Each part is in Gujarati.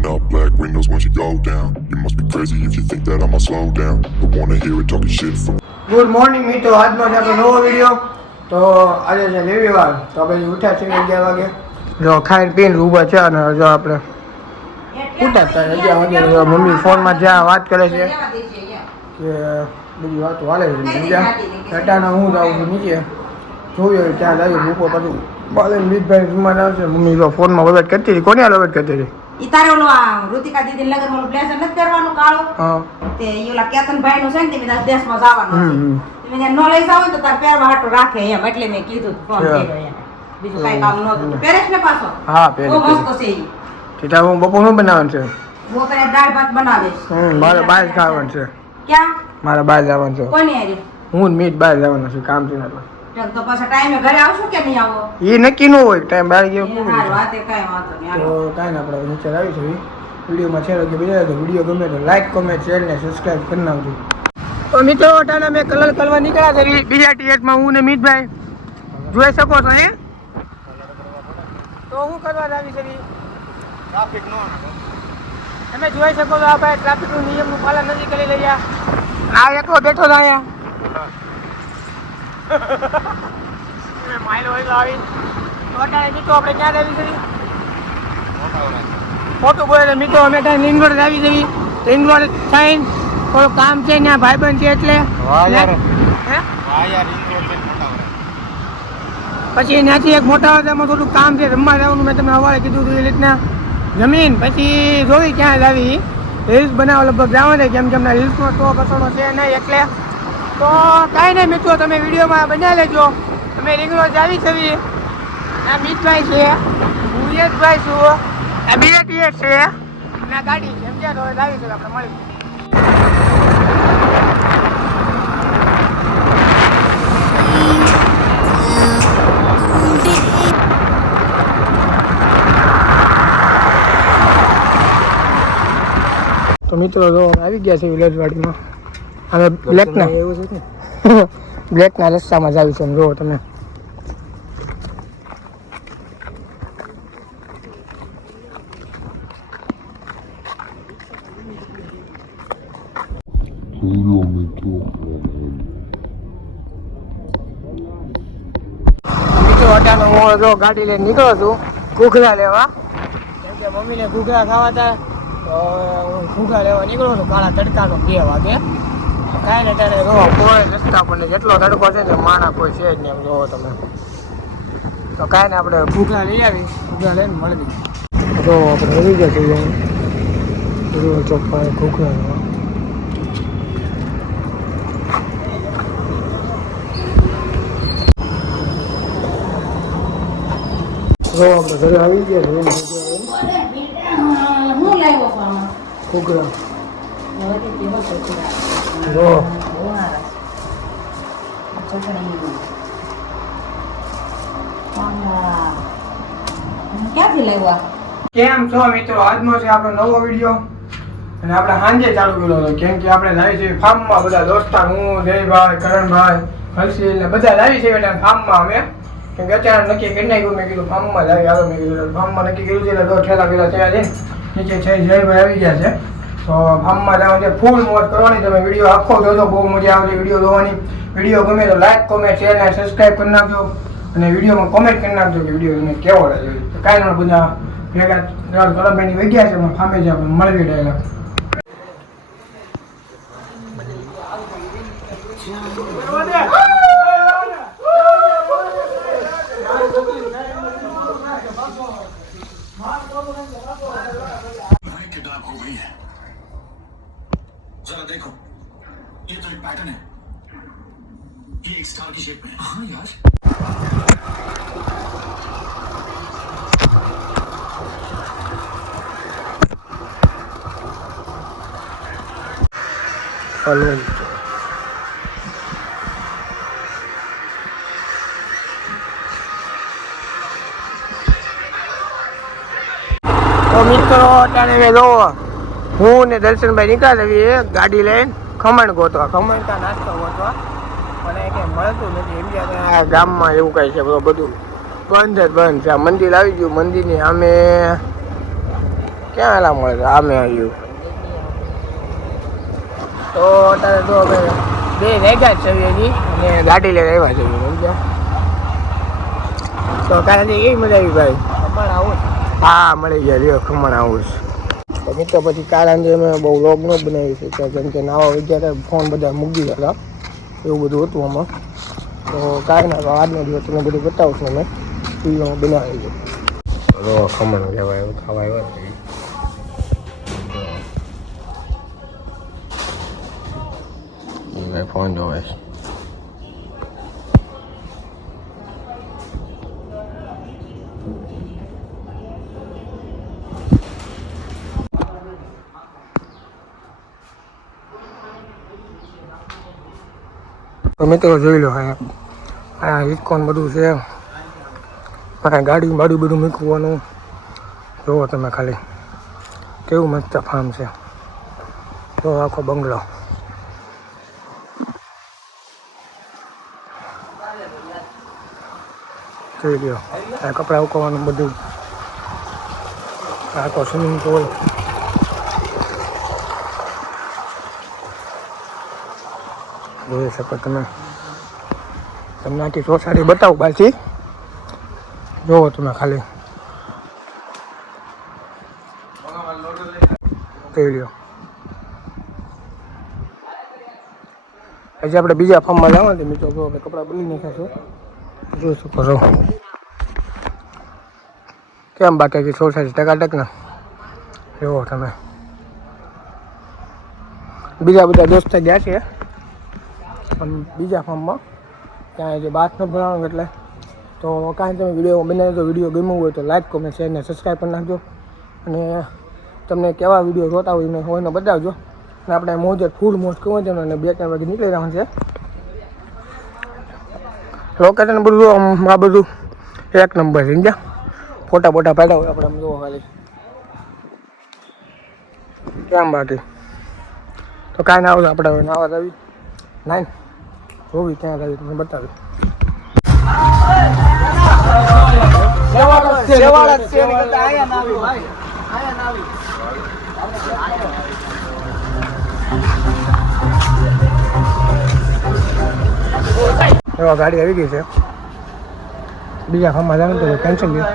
Rolling up black windows once you go down. You must be crazy if you think that I'ma slow down. Don't wanna hear it talking shit from. Good morning મિત્રો, આજનો છે આપણો નવો વિડીયો. તો આજે છે રવિવાર, તો આપણે ઉઠ્યા છીએ 11 વાગે. જો ખાઈને પીને ઊભા છે અને જો આપણે ઉઠ્યા હતા 11 વાગે. મમ્મી ફોનમાં જ્યાં વાત કરે છે કે બધી વાતો હાલે છે સમજ્યા. બેટાના હું જાઉં છું નીચે, જોયું ત્યાં લાગ્યું મૂકો બધું બાલેન બીજભાઈ રૂમમાં આવશે. મમ્મી જો ફોનમાં વગત કરતી હતી. કોની હાલ વગત કરતી હતી? ઈ તારે ઓલો આ ઋતિકા દીદી લગન ઓલો બ્લેઝર નથી પહેરવાનું કાળો? હા. તે ઈ ઓલા કેતનભાઈ નું છે ને તે મેં દેશમાં જવાનું છે. તમે નો લઈ જાવ તો તાર પહેરવા હાટો રાખે એમ, એટલે મેં કીધું ફોન કર્યો એમ. બીજું કાઈ કામ નહોતું. પહેરેશ ને પાછો? હા પહેરે. બહુ મસ્ત છે ઈ. ટીટા હું બપોર શું બનાવવાનું છે? બપોરે દાળ ભાત બનાવીશ. મારે બહાર ખાવાનું છે. ક્યાં? મારે બહાર જવાનું છે. કોની હારે? હું મીટ બહાર જવાનું છે કામ થી. તો પાછા ટાઈમે ઘરે આવશો કે નહીં આવો? એ નક્કી ન હોય ટાઈમ બહાર ગયો. હારું આ તે કાઈ વાંધો નહીં. તો કાંઈ ના આપણે નીચે આવી છે વિડીયોમાં છે કે બીજા તો વિડીયો ગમે તો લાઈક કોમેન્ટ શેર ને સબસ્ક્રાઈબ કરી નાખજો. તો મિત્રો અટાણા મેં કલર કરવા નીકળ્યા છે બીજા ટીએટમાં હું ને મીતભાઈ જોઈ શકો છો હે. તો હું કરવા આવી છે ટ્રાફિક નો તમે જોઈ શકો છો. આ ભાઈ ટ્રાફિકનું નિયમનું પાલન નથી કરી રહ્યા. આ એકલો બેઠો છે અહીંયા માઇલો હોય આવી. તો અટાણે મિત્રો આપણે ક્યાં આવી છે? ખોટું બોલે મિત્રો, અમે ત્યાં લિંગરોડ આવી જવી. લિંગરોડ થઈને થોડું કામ છે ત્યાં ભાઈબંધ છે એટલે પછી ત્યાંથી એક મોટા એમાં થોડું કામ છે રમવા જવાનું. મેં તમને સવારે કીધું હતું એ રીતના જમીન પછી જોઈ ક્યાં જ આવી રીલ્સ બનાવવા લગભગ જવાનું છે. કેમ કે એમના રીલ્સમાં તો કસોડો છે નહીં એટલે. તો કાંઈ નહીં મિત્રો, તમે વિડીયોમાં બનાવી લેજો. તમે રિંગરોડ આવી છવી. આ મિતભાઈ છે, હું યશભાઈ છું, આ બીએટીએસ છે, ના ગાડી છે સમજ્યા. તો આવી છે આપણે મળી. તો મિત્રો જો આવી ગયા છે વિલેજવાડીમાં. હવે બ્લેકના એવું છે ને બ્લેકના રસ્તામાં જ આવી છે. જો તમે મિત્રો અટાનો હું જો ગાડી લઈને નીકળો છું ઘૂઘરા લેવા. કેમ કે મમ્મીને ઘૂઘરા ખાવા હતા તો હું ઘૂઘરા લેવા નીકળું છું કાળા તડકાનો 2 વાગે. કાંઈ ને ત્યારે જોવો કોઈ રસ્તા પર જેટલો તડકો છે ને માણા કોઈ છે જ નહીં એમ જોવો તમે. તો કાંઈ ને આપણે ઘૂઘરા લઈ આવી, ઘૂઘરા લઈને મળી જો આપણે આવી ગયા છીએ ચોખ્ખા ઘૂઘરા લેવા. જો આપણે ઘરે આવી ગયા છે ઘૂઘરા. જો ક્યાંથી લાવ્યા? કેમ છો મિત્રો? આજનો છે આપણો નવો વિડીયો અને આપણે સાંજે ચાલુ કર્યો હતો. કેમ કે આપણે લાવી છે ફાર્મમાં બધા દોસ્તાર, હું, જયભાઈ, કરણભાઈ, હર્ષિલ ને બધા લાવી છે બેટા ફાર્મમાં. અમે કેમ કે અચાનક નક્કી કરી નાખ્યું. મેં કીધું ફાર્મમાં લાવી આવે. મેં કીધું ફાર્મમાં નક્કી કર્યું છે એટલે 2 ઠેલા પેલા ત્યાં જઈને નીચે છે જયભાઈ આવી ગયા છે. તો ફાર્મમાં જવાનું છે, ફૂલ મોજ કરવાની. તમે વિડીયો આખો જોજો, બહુ મજા આવશે વિડીયો જોવાની. વિડીયો ગમે તો લાઈક કોમેન્ટ શેર અને સબસ્ક્રાઈબ કરી નાખજો અને વિડીયોમાં કોમેન્ટ કરી નાખજો કે વિડીયો તમને કેવો લાગ્યો. તો કાંઈ નહીં બધા ભેગા ગળાભાઈની વગ્યા છે ફામે જ આપણે મળવી ડાયલા. जरा देखो, ये तो एक पैटर्न है, ये एक स्टार की शेप में। हाँ यार। हेलो તો મિત્રો અત્યારે મેં જોવો હું ને દર્શનભાઈ નીકળ્યા ગાડી લઈને ખમણ ગોતવા, ખમણ કા નાસ્તો ગોતવા. મને કંઈ મળતું નથી. એમ કે આ ગામમાં એવું કંઈ છે બધું બંધ જ બંધ છે. આ મંદિર આવી ગયું, મંદિરની સામે ક્યાં આલા મળે છે આ મેં આવ્યું તો અત્યારે તો અમે 2 વાગ્યા જ છે હજી અને ગાડી લઈને આવ્યા છે સમજ્યા તો કાલે એ મજા આવી ભાઈ ખમણ આવું હા મળી ગયા રહ્યો ખમણ આવું તો મિત્રો પછી કાલે અમે બહુ વ્લોગ ન બનાવી શક્યા કેમ કે નાવા વિદ્યાર્થી ફોન બધા મૂકી ગયા એવું બધું હતું આમાં તો કાંઈ ના આજનો દિવસ તમે બધું બતાવશું અમે વિડીયોમાં બનાવી દઉં રો ખમણ લેવા એવું ખાવા આવ્યા છે ફોન જોવે છે તો મિત્રો જોઈ લો અહીંયા ઇસ્કોન બધું છે અહીંયા ગાડી બાડી બધું મૂકવાનું જુઓ તમે ખાલી કેવું મસ્ત ફાર્મ છે જો આખો બંગલો જોઈ લો આ કપડાં ઉકવવાનું બધું આખો સ્વિમિંગ પુલ જોઈ શકો તમે તમને આખી સોસાયટી બતાવું બાકી જોવો તમે ખાલી જોઈ લો હજી આપણે બીજા ફાર્મમાં જવાનું મિત્રો આપણે કપડાં બદલી નાખ્યા જોઈ શકો છો કેમ બાકી સોસાયટી ટકાટક ને જોવો તમે બીજા બધા દોસ્ત ગયા છે પણ બીજા ફાર્મમાં ત્યાં જે બાત ન ભરવાનું એટલે તો કાંઈ તમે વિડીયો બનાવી તો વિડીયો ગમ્યો હોય તો લાઈક કોમેન્ટ શેર ને સબસ્ક્રાઈબ કરી નાખજો અને તમને કેવા વિડીયો જોતા હોય ને બતાવજો અને આપણે મોજ ફૂલ મોજ કરવું છે અને 2-4 વાગે નીકળી જવાનું છે લોકેશન બધું આ બધું 1 નંબર છે સમજ્યા ફોટા પાડ્યા હોય આપણે આમ જોવો ખાલી કેમ બાકી તો કાંઈ ના આવે આપણે હવે નાવા આવી નાઈ જોવી ક્યાં આવી તમને બતાવી ગાડી આવી ગઈ છે બીજા ફાર્મમાં જવાનું તો કેન્સલ ગયું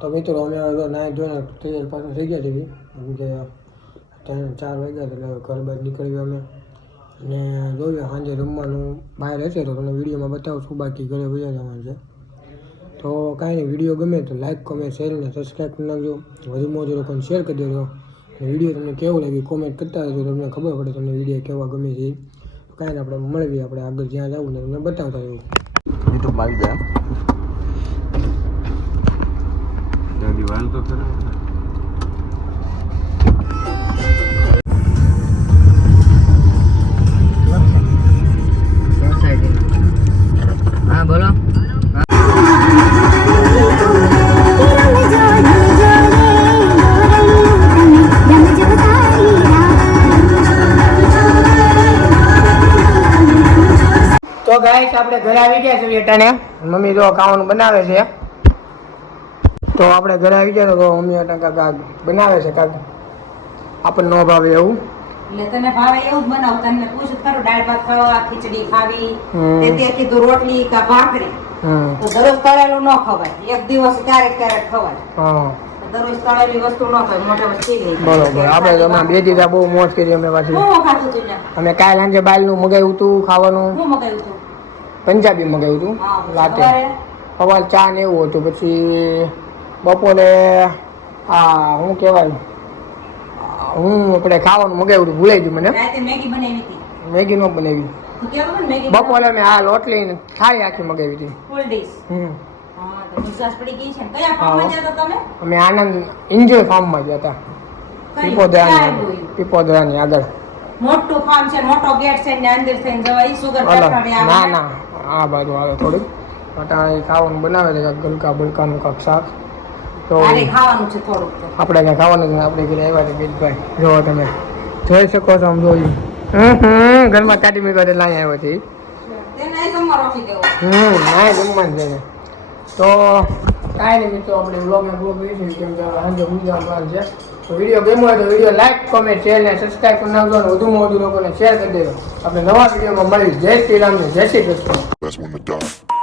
તો મિત્રો અમે નાઈ ધોઈને તૈયાર પાછું થઈ ગયા છીએ કેમ કે 3-4 વાગ્યા એટલે ઘર બહાર નીકળી અમે અને જોઈએ સાંજે રમવાનું બહાર હશે તો તમને વિડીયોમાં બતાવશું બાકી ઘરે વયા જવાનું છે તો કાંઈ નહીં વિડીયો ગમે તો લાઈક કોમેન્ટ શેર અને સબસ્ક્રાઈબ કરી નાખજો વધુ મોજ લોકોને શેર કરી દેજો અને વિડીયો તમને કેવો લાગ્યો કોમેન્ટ કરતા રહેજો તમને ખબર પડે તમને વિડીયો કેવા ગમે છે કાંઈ આપણે મળીએ આપણે આગળ જ્યાં જવું ને તમને બતાવતા રહેવું યુટ્યુબમાં આવી ગયા દિવાલ તો ખરા હા બોલો તો ગાઈસ આપણે ઘરે આવી ગયા છે બેટાને મમ્મી જો ખાવાનું બનાવે છે તો આપણે ઘરે આવી ગયા તો મમ્મી કાંક બનાવે છે કાંક આપણને ન ભાવે એવું એટલે તને ભાવે એવું જ બનાવું તને પૂછું ખરું દાળ ભાત ખાવા ખીચડી ખાવી તે કીધું રોટલી કે ભાખરી તો દરરોજ તળેલું ન ખવાય એક દિવસ ક્યારેક ખવાય હા દરરોજ તળેલી વસ્તુ ન ખાય મોઢે વચ્ચે ગઈ બરોબર આપણે તો બે દીધા બહુ મોજ કરી અમે પાછી શું ખાધું તું ને અમે કાલ સાંજે બાલનું મગાવ્યું હતું ખાવાનું શું મગાવ્યું તું પંજાબી મગાવ્યું હતું રાતે સવારે ચા ને એવું હતું પછી બપોરે આ શું કહેવાય હું આપણે ખાવાનું મગાવ્યું હતું ભૂલાઈ ગયું મને રાતે મેગી બનાવી હતી મેગી ન બનાવી તું કહેતો ને મેગી બપોરે મેં આ લોટલી ને થાળી આખી મગાવી હતી. ફૂલ ડીશ. હા તો નિકાસ પડી ગઈ છે ને. કયા ફાર્મમાં ગયા હતા તમે? અમે આનંદ એન્જોય ફાર્મમાં ગયા હતા. કઈ? ક્યાં આવ્યું? પીપોદરાની આગળ. મોટું ફાર્મ છે, મોટો ગેટ છે ને અંદર થઈને જવાય સુગર અલગ. ફેક્ટરી આવે. ના ના આ બાજુ આવે થોડીક અટાણે ખાવાનું બનાવે છે કાંઈક ગલકા બલકાનું કાંઈક શાક. તો અરે ખાવાનું છે થોડુંક તો. આપણે ક્યાં ખાવાનું છે ને આપણે ઘરે આવ્યા છે બીજભાઈ. જો તમે જોઈ શકો છો આમ જોઈ. ઘરમાં કાઢી મૂક્યો એટલે અહીંયા આવ્યો છે. તેને અહીં જમવા રોકી દેવો. હા જમવાનું છે ને. તો કાંઈ નહીં મિત્રો આપણે વ્લોગમાં બ્લોગ જોઈશું કેમ કે સાંજે બીજા પ્લાન છે. તો વિડીયો ગમ્યો હોય તો વિડીયો લાઈક કોમેન્ટ શેર ને સબસ્ક્રાઈબ કરી નાખજો અને વધુમાં વધુ લોકોને શેર કરી દેજો. આપણે નવા વિડીયોમાં મળીએ. જય શ્રી રામ ને જય Shri Krishna. That's when the die.